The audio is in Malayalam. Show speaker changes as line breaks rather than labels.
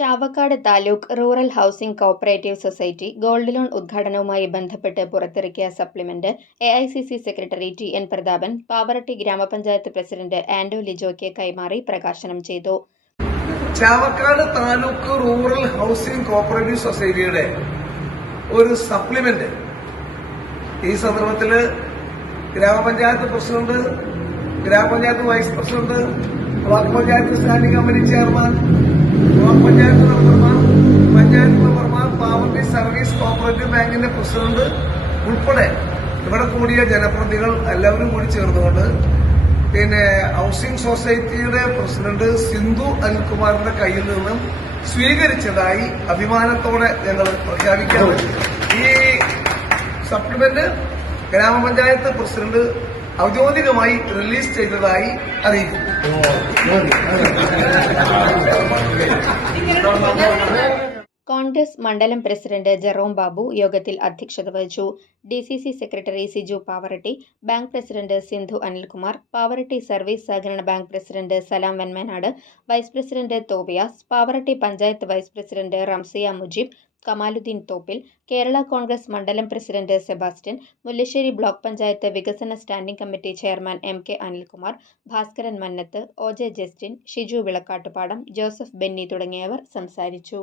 Chavakkad taluk rural housing cooperative society gold loan ഉദ്ഘാടനവുമായി ബന്ധപ്പെട്ട് പുറത്തിറക്കിയ supplement A I C C secretary T N Prathapan Pavaratti ഗ്രാമപഞ്ചായത്ത് പ്രസിഡന്റ് ആൻഡോ ലിജോയ്ക്ക് കൈമാറി പ്രകാശനം ചെയ്തു.
Chavakkad taluk rural housing cooperative സൊസൈറ്റിയുടെ ഒരു സപ്ലിമെന്റ് ഈ സന്ദർഭത്തിൽ ഗ്രാമപഞ്ചായത്ത് പ്രസിഡന്റ് ഗ്രാമപഞ്ചായത്ത് vice president block panchayat standing committee chairman panchayat മെമ്പർമാർ പഞ്ചായത്ത് മെമ്പർമാർ പാവർട്ടി സർവീസ് കോപ്പറേറ്റീവ് ബാങ്കിന്റെ പ്രസിഡന്റ് ഉൾപ്പെടെ ഇവിടെ കൂടിയ ജനപ്രതിനിധികൾ എല്ലാവരും കൂടി ചേർന്നുകൊണ്ട് പിന്നെ ഹൗസിംഗ് സൊസൈറ്റിയുടെ പ്രസിഡന്റ് സിന്ധു അനിൽകുമാറിന്റെ കയ്യിൽ നിന്നും സ്വീകരിച്ചതായി അഭിമാനത്തോടെ ഞങ്ങൾ പ്രഖ്യാപിക്കാൻ ഈ സപ്ലിമെന്റ് ഗ്രാമപഞ്ചായത്ത് പ്രസിഡന്റ് ഔദ്യോഗികമായി റിലീസ് ചെയ്തതായി അറിയിക്കുന്നു. Tamam.
കോൺഗ്രസ് മണ്ഡലം പ്രസിഡന്റ് ജെറോം ബാബു യോഗത്തിൽ അധ്യക്ഷത വഹിച്ചു. D C C secretary Siju Pavaratti bank president Sindhu Anilkumar Pavaratti service സഹകരണ bank president Salam Venmanad vice president Tobias Pavaratti panchayat vice president Ramsiya Mujeeb Kamaluddin Thoppil Kerala Congress മണ്ഡലം president Sebastian Mullassery block panchayat വികസന standing committee chairman M K Anilkumar Bhaskaran Mannath O J Justin Shiju Vilakkattupadam Joseph Benny തുടങ്ങിയവർ സംസാരിച്ചു.